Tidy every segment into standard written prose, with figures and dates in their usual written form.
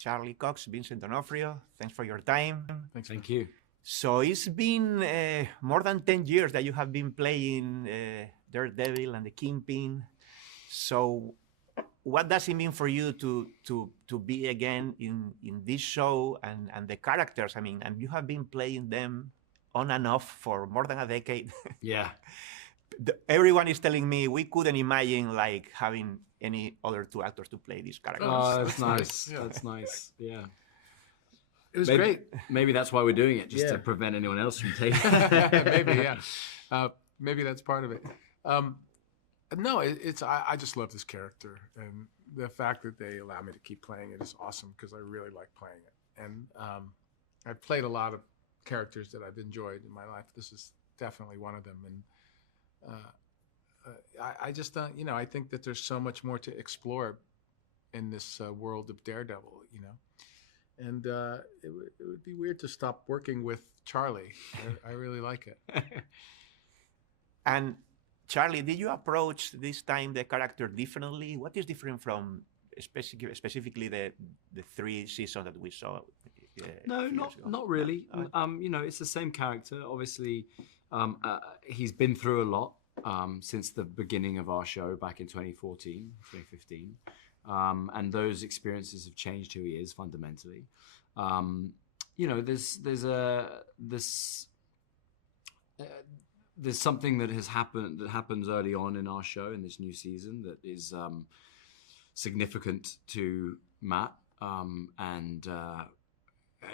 Charlie Cox, Vincent D'Onofrio. Thanks for your time. Thanks. Thank you. So it's been more than 10 years that you have been playing Daredevil and the Kingpin. So what does it mean for you to be again in this show and the characters? I mean, and you have been playing them on and off for more than a decade. Yeah. Everyone is telling me we couldn't imagine like having any other two actors to play these characters. Oh, that's nice. Yeah. That's nice. Yeah. It was maybe, great. Maybe that's why we're doing it, just Yeah. to prevent anyone else from taking. Maybe, yeah. Maybe that's part of it. No, I just love this character, and the fact that they allow me to keep playing it is awesome because I really like playing it. And I've played a lot of characters that I've enjoyed in my life. This is definitely one of them. And I just I think that there's so much more to explore in this world of Daredevil, And it would be weird to stop working with Charlie. I really like it. And Charlie, did you approach this time the character differently? What is different from specifically the 3 seasons that we saw? No, not really. It's the same character. Obviously, he's been through a lot since the beginning of our show back in 2014, 2015. And those experiences have changed who he is fundamentally. There's something that happens early on in our show in this new season that is significant to Matt and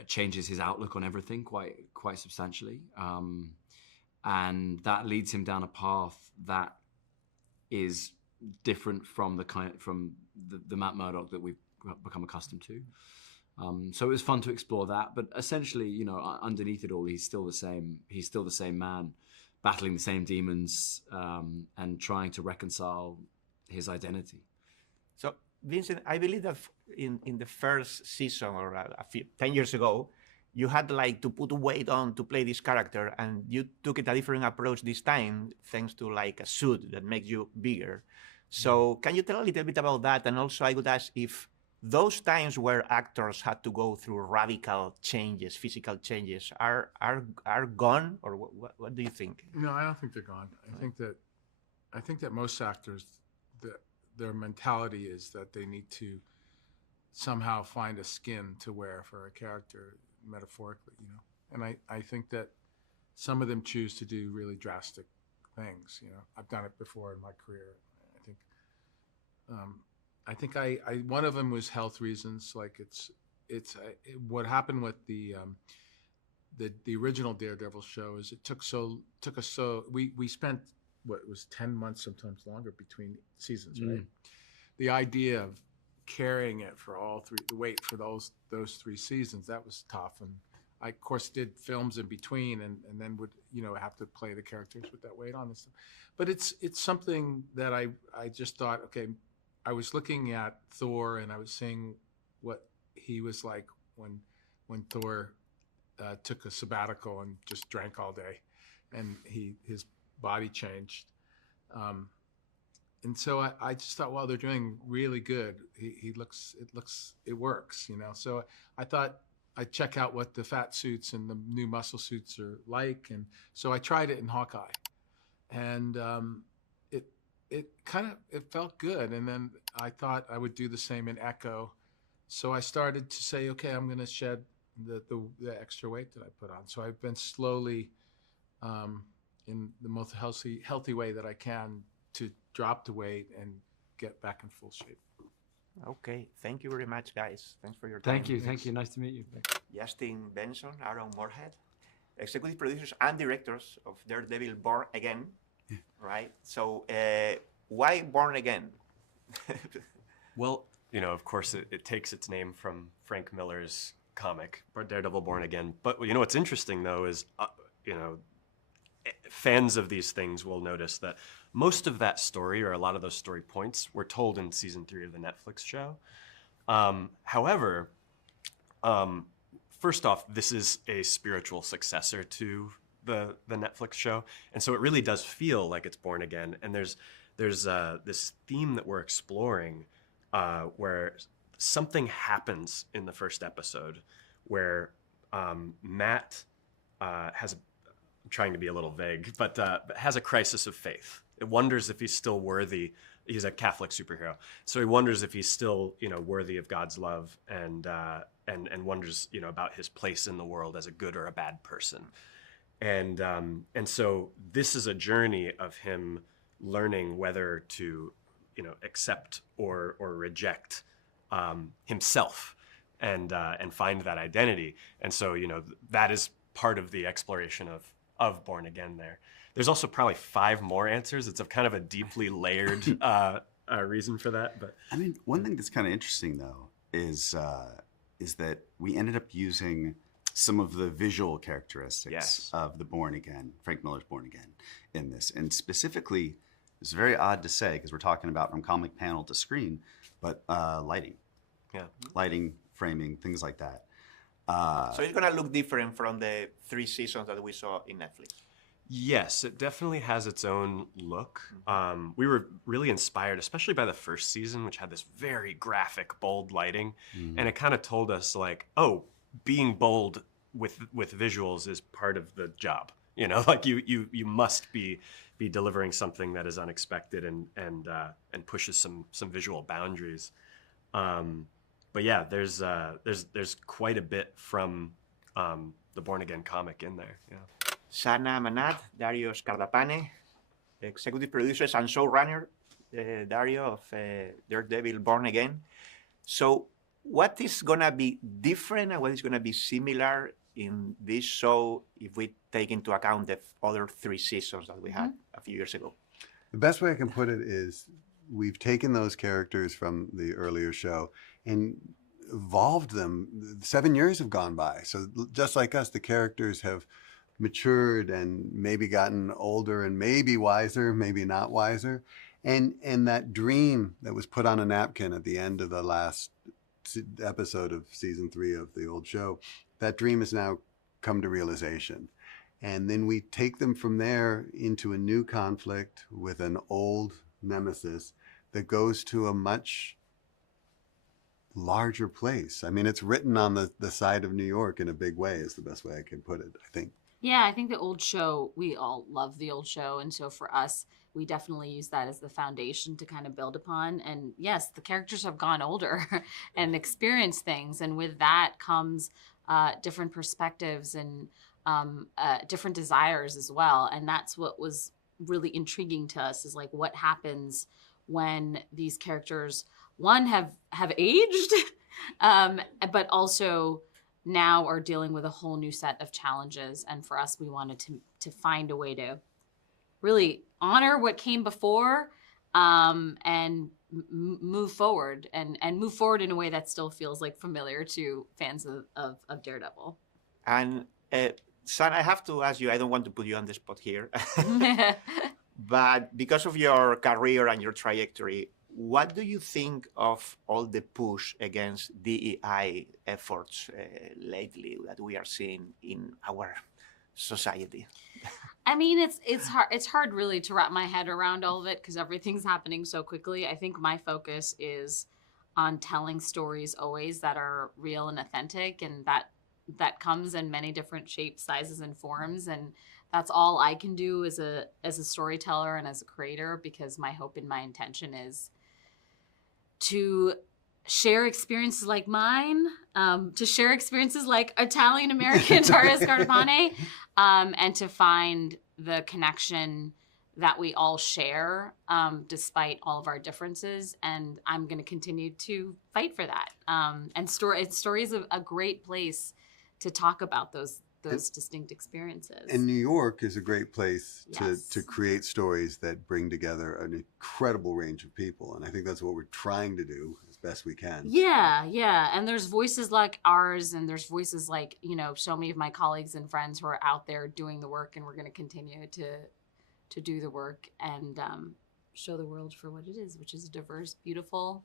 changes his outlook on everything quite substantially. And that leads him down a path that is different from the Matt Murdock that we've become accustomed to. So it was fun to explore that, but essentially, underneath it all, he's still the same. He's still the same man, battling the same demons and trying to reconcile his identity. So, Vincent, I believe that in the first season or 10 years ago, you had like to put weight on to play this character, and you took it a different approach this time, thanks to like a suit that makes you bigger. So can you tell a little bit about that? And also I would ask if those times where actors had to go through radical changes, physical changes, are gone, or what do you think? No, I don't think they're gone. I think that most actors, their mentality is that they need to somehow find a skin to wear for a character, metaphorically, And I think that some of them choose to do really drastic things. I've done it before in my career. I think one of them was health reasons. Like what happened with the original Daredevil show is it took us so we spent what was 10 months, sometimes longer, between seasons, right? The idea of carrying it for the weight for those 3 seasons, that was tough. And I of course did films in between and then would have to play the characters with that weight on and stuff. But it's something that I just thought, okay, I was looking at Thor and I was seeing what he was like when Thor took a sabbatical and just drank all day, and his body changed. And so I just thought, wow, they're doing really good. It works, So I thought I'd check out what the fat suits and the new muscle suits are like. And so I tried it in Hawkeye, and it felt good. And then I thought I would do the same in Echo. So I started to say, okay, I'm going to shed the extra weight that I put on. So I've been slowly, in the most healthy way that I can, to drop the weight and get back in full shape. Okay, thank you very much, guys. Thanks for your time. Thank you. Nice to meet you. Justin, Benson, Aaron, Moorhead, executive producers and directors of Daredevil Born Again, right? So why Born Again? Well, of course, it takes its name from Frank Miller's comic, Daredevil Born Again. But, what's interesting, though, is, fans of these things will notice that most of that story, or a lot of those story points, were told in season 3 of the Netflix show. However, first off, this is a spiritual successor to the Netflix show, and so it really does feel like it's born again. And there's this theme that we're exploring, where something happens in the first episode where Matt has, I'm trying to be a little vague, but has a crisis of faith. It wonders if he's still worthy. He's a Catholic superhero, so he wonders if he's still, worthy of God's love, and wonders, about his place in the world as a good or a bad person. And so this is a journey of him learning whether to, accept or reject himself and find that identity. And so, that is part of the exploration of Born Again there. There's also probably 5 more answers. It's a kind of a deeply layered reason for that. But I mean, one thing that's kind of interesting though is that we ended up using some of the visual characteristics of the Born Again, Frank Miller's Born Again, in this. And specifically, it's very odd to say because we're talking about from comic panel to screen, but lighting. Yeah. Lighting, framing, things like that. So it's going to look different from the 3 seasons that we saw in Netflix. Yes, it definitely has its own look. We were really inspired, especially by the first season, which had this very graphic, bold lighting. And it kind of told us like, oh, being bold with visuals is part of the job. Like you must be delivering something that is unexpected and pushes some visual boundaries. But yeah, there's quite a bit from the Born Again comic in there. Yeah. Sana Manat, Dario Scardapane, executive producers and showrunner, Dario of Daredevil Born Again. So what is going to be different and what is going to be similar in this show if we take into account the other 3 seasons that we had a few years ago? The best way I can put it is we've taken those characters from the earlier show and evolved them. 7 years have gone by. So just like us, the characters have matured and maybe gotten older and maybe wiser, maybe not wiser. And that dream that was put on a napkin at the end of the last episode of season 3 of the old show, that dream has now come to realization. And then we take them from there into a new conflict with an old nemesis that goes to a much larger place. I mean, it's written on the side of New York in a big way is the best way I can put it, I think. Yeah, I think the old show, we all love the old show. And so for us, we definitely use that as the foundation to kind of build upon. And yes, the characters have gone older and experienced things. And with that comes different perspectives and different desires as well. And that's what was really intriguing to us is like what happens when these characters, one, have aged, but also now are dealing with a whole new set of challenges. And for us, we wanted to find a way to really honor what came before and move forward and move forward in a way that still feels like familiar to fans of Daredevil. And San, I have to ask you, I don't want to put you on the spot here, but because of your career and your trajectory, what do you think of all the push against DEI efforts lately that we are seeing in our society? I mean, it's hard really to wrap my head around all of it because everything's happening so quickly. I think my focus is on telling stories always that are real and authentic, and that comes in many different shapes, sizes, and forms. And that's all I can do as a storyteller and as a creator, because my hope and my intention is to share experiences like mine, to share experiences like Italian-American Taria Scardapane, and to find the connection that we all share, despite all of our differences. And I'm going to continue to fight for that. And story is a great place to talk about those distinct experiences. And New York is a great place Yes. to create stories that bring together an incredible range of people. And I think that's what we're trying to do as best we can. Yeah. And there's voices like ours, and there's voices like, so many of my colleagues and friends who are out there doing the work, and we're going to continue to do the work and show the world for what it is, which is a diverse, beautiful,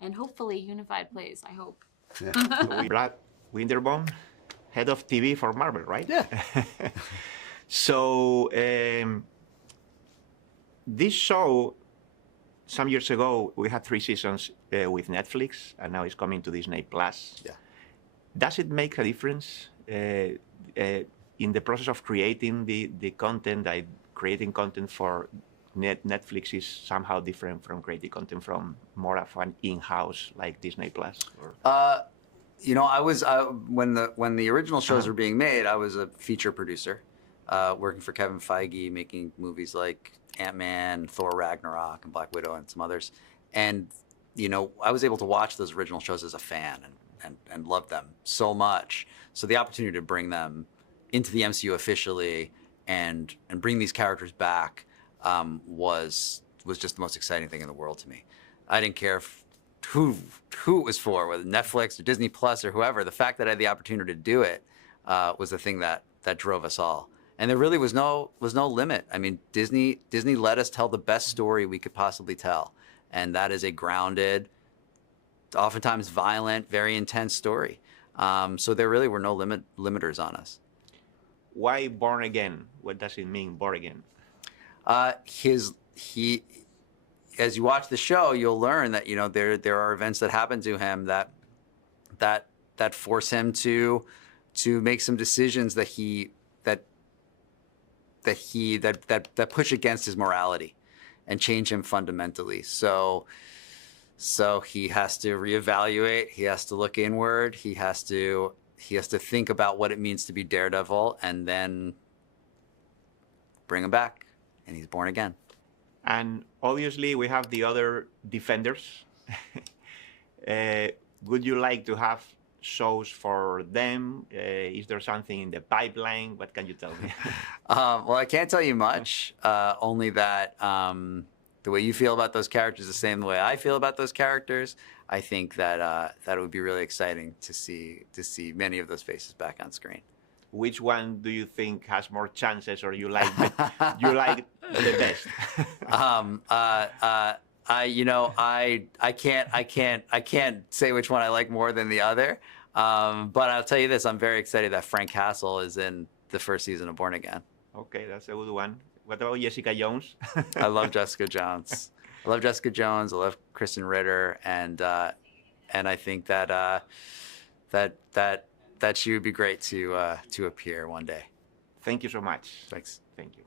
and hopefully unified place, I hope. Yeah. Brad Winderbaum, head of TV for Marvel, right? Yeah. So this show some years ago, we had 3 seasons with Netflix, and now it's coming to Disney Plus. Yeah. Does it make a difference in the process of creating the content? Like creating content for Netflix is somehow different from creating content from more of an in-house like Disney Plus. Or... You know, I was when the original shows were being made, I was a feature producer, working for Kevin Feige, making movies like Ant-Man, Thor Ragnarok, and Black Widow, and some others. And you know, I was able to watch those original shows as a fan and love them so much. So the opportunity to bring them into the MCU officially and bring these characters back was just the most exciting thing in the world to me. I didn't care who it was for, whether Netflix or Disney Plus or whoever. The fact that I had the opportunity to do it was the thing that drove us all. And there really was no limit. I mean, Disney let us tell the best story we could possibly tell, and that is a grounded, oftentimes violent, very intense story. So there really were no limiters on us. Why Born Again? What does it mean, Born Again? As you watch the show, you'll learn that, you know, there are events that happen to him that force him to make some decisions that push against his morality and change him fundamentally. So he has to reevaluate. He has to look inward. He has to think about what it means to be Daredevil, and then bring him back, and he's born again. And obviously, we have the other Defenders. Would you like to have shows for them? Is there something in the pipeline? What can you tell me? Well, I can't tell you much, only that the way you feel about those characters is the same way I feel about those characters. I think that it would be really exciting to see many of those faces back on screen. Which one do you think has more chances, or you like the best? I can't say which one I like more than the other. But I'll tell you this: I'm very excited that Frank Castle is in the first season of Born Again. Okay, that's a good one. What about Jessica Jones? I love Jessica Jones. I love Kristen Ritter, and I think that she would be great to appear one day. Thank you so much. Thanks. Thank you.